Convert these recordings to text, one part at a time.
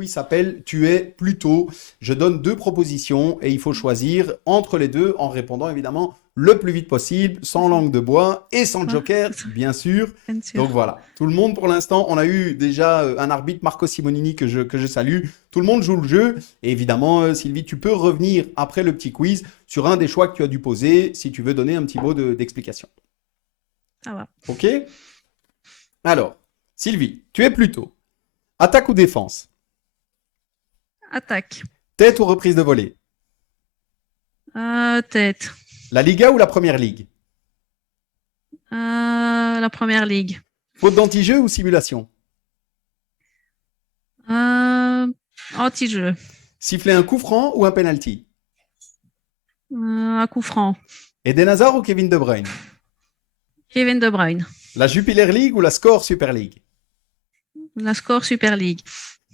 quiz s'appelle Tu es plutôt. Je donne deux propositions et il faut choisir entre les deux en répondant évidemment le plus vite possible, sans langue de bois et sans Ouais, joker, bien sûr. bien sûr. Donc voilà, tout le monde pour l'instant, on a eu déjà un arbitre, Marco Simonini, que je salue. Tout le monde joue le jeu. Et évidemment, Sylvie, tu peux revenir après le petit quiz sur un des choix que tu as dû poser si tu veux donner un petit mot d'explication. Ça va. OK? Alors, Sylvie, tu es plutôt attaque ou défense? Attaque. Tête ou reprise de volée? Tête. La Liga ou la Première Ligue? La première ligue. Faute d'anti-jeu ou simulation? Euh, Anti-jeu. Siffler un coup franc ou un penalty? Un coup franc. Eden Hazard ou Kevin De Bruyne? Kevin De Bruyne. La Jupiler League ou la Score Super League? La score Super League.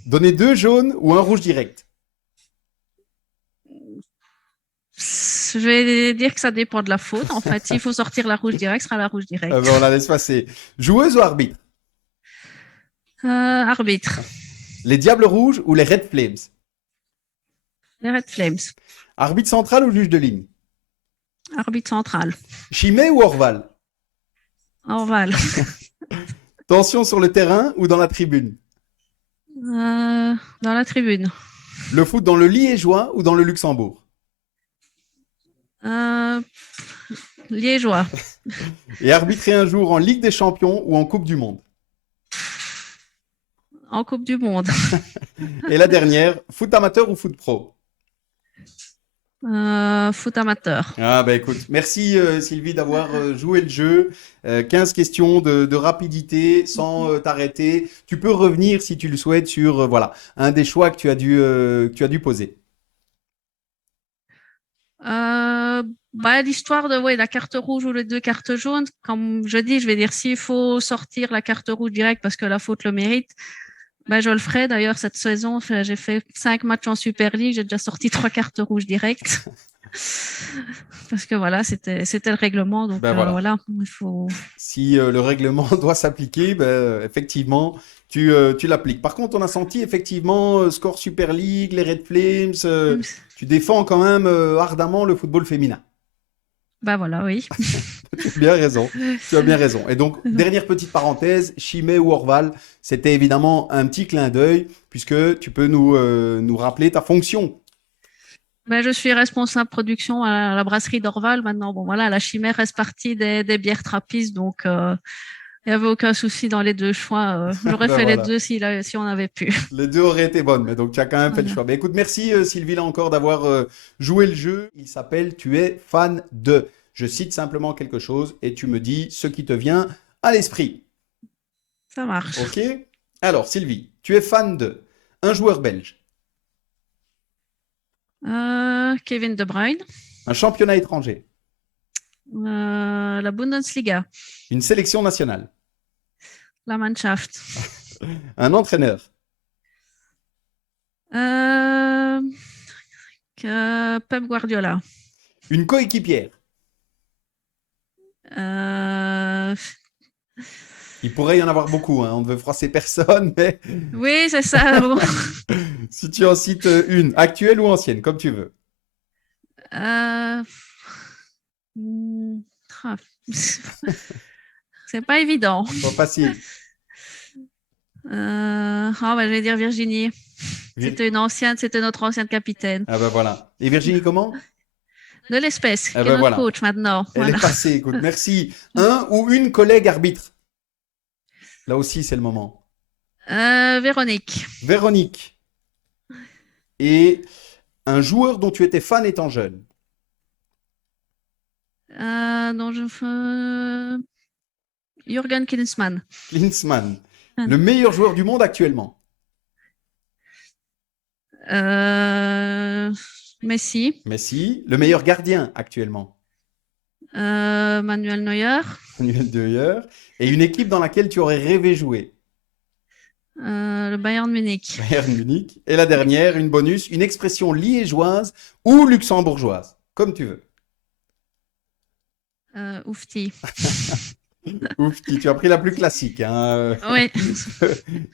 Donner deux jaunes ou un rouge direct? Je vais dire que ça dépend de la faute. En fait, s'il faut sortir la rouge directe, ce sera la rouge directe. On la laisse passer. Joueuse ou arbitre? Arbitre. Les Diables Rouges ou les Red Flames? Les Red Flames. Arbitre central ou juge de ligne? Arbitre central. Chimay ou Orval? Orval. Tension sur le terrain ou dans la tribune? Dans la tribune. Le foot dans le Liégeois ou dans le Luxembourg? Euh, Liégeois. Et arbitrer un jour en Ligue des Champions ou en Coupe du Monde? En Coupe du Monde. Et la dernière, foot amateur ou foot pro? Foot amateur. Ah bah écoute, merci Sylvie d'avoir joué le jeu. 15 questions de rapidité sans t'arrêter. Tu peux revenir si tu le souhaites sur voilà, un des choix que tu as dû poser. L'histoire de la carte rouge ou les deux cartes jaunes, comme je dis, je vais dire s'il faut sortir la carte rouge directe parce que la faute le mérite, je le ferai. D'ailleurs, cette saison, j'ai fait 5 matchs en Super League, j'ai déjà sorti 3 cartes rouges directes. Parce que voilà, c'était le règlement, donc Ben voilà. voilà, il faut. Si le règlement doit s'appliquer, ben, effectivement, tu l'appliques. Par contre, on a senti effectivement Score Super League, les Red Flames, tu défends quand même ardemment le football féminin. Voilà, oui. Tu as bien raison. Tu as bien raison. Et donc, dernière petite parenthèse, Chimay ou Orval, c'était évidemment un petit clin d'œil, puisque tu peux nous rappeler ta fonction. Je suis responsable production à la brasserie d'Orval. Maintenant, bon, voilà, la chimère reste partie des bières trappistes, donc il n'y avait aucun souci dans les deux choix. J'aurais Ben fait les voilà. deux si on avait pu. Les deux auraient été bonnes, mais donc tu as quand même fait le Voilà. choix. Ben écoute, merci Sylvie là encore d'avoir joué le jeu. Il s'appelle Tu es fan de. Je cite simplement quelque chose et tu me dis ce qui te vient à l'esprit. Ça marche. Ok? Alors, Sylvie, tu es fan de un joueur belge, Kevin De Bruyne, un championnat étranger, la Bundesliga, une sélection nationale, la Mannschaft, un entraîneur, euh, Pep Guardiola, une coéquipière. euh, Il pourrait y en avoir beaucoup, hein. On ne veut froisser personne, mais oui, c'est ça. Bon. si tu en cites une, actuelle ou ancienne, comme tu veux. Euh, hmm, ah, c'est pas évident. Pas facile. Je vais dire Virginie. Vir- C'était notre ancienne capitaine Ah ben voilà. Et Virginie comment? de l'espèce, Ah qui est ben notre voilà. coach maintenant. Elle est Voilà. passée, écoute, merci. Un ou une collègue arbitre. Là aussi, c'est le moment. Véronique. Véronique. Et un joueur dont tu étais fan étant jeune. Dont je Jürgen Klinsmann. Klinsmann. Le meilleur joueur du monde actuellement. Euh, Messi. Messi. Le meilleur gardien actuellement. Manuel Neuer. Manuel Neuer. Et une équipe dans laquelle tu aurais rêvé jouer. Le Bayern Munich. Bayern Munich. Et la dernière, une bonus, une expression liégeoise ou luxembourgeoise. Comme tu veux. Oufti. Ouf, tu as pris la plus classique hein, Oui,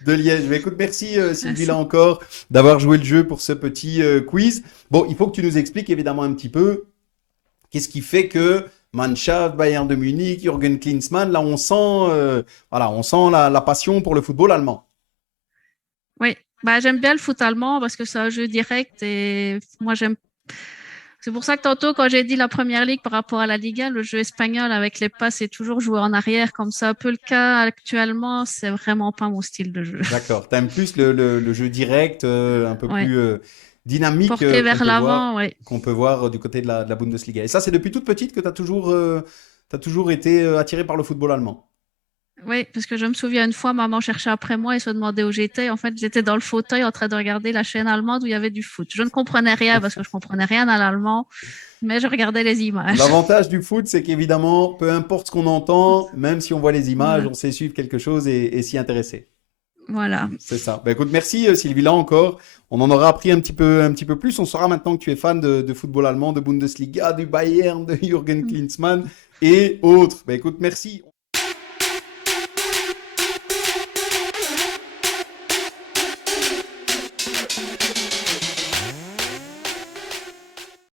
de Liège. Mais écoute, merci Sylvie là merci. encore d'avoir joué le jeu pour ce petit quiz. Bon, il faut que tu nous expliques évidemment un petit peu qu'est-ce qui fait que Mannschaft, Bayern de Munich, Jürgen Klinsmann, là voilà, on sent la passion pour le football allemand. Oui, bah, j'aime bien le foot allemand parce que c'est un jeu direct et moi j'aime. C'est pour ça que tantôt, quand j'ai dit la première ligue par rapport à la Liga, le jeu espagnol avec les passes c'est toujours joué en arrière, comme c'est un peu le cas actuellement, c'est vraiment pas mon style de jeu. D'accord. T'aimes plus le jeu direct, un peu Ouais, plus dynamique porté vers l'avant, ouais. qu'on peut voir du côté de la Bundesliga. Et ça, c'est depuis toute petite que t'as toujours été attiré par le football allemand. Oui, parce que je me souviens une fois, maman cherchait après moi et se demandait où j'étais. En fait, j'étais dans le fauteuil en train de regarder la chaîne allemande où il y avait du foot. Je ne comprenais rien parce que je comprenais rien à l'allemand, mais je regardais les images. L'avantage du foot, c'est qu'évidemment, peu importe ce qu'on entend, même si on voit les images, Voilà. on sait suivre quelque chose et s'y intéresser. Voilà. C'est ça. Ben, écoute, merci Sylvie, là encore. On en aura appris un petit peu plus. On saura maintenant que tu es fan de football allemand, de Bundesliga, du Bayern, de Jürgen Klinsmann et autres. Ben, écoute, merci.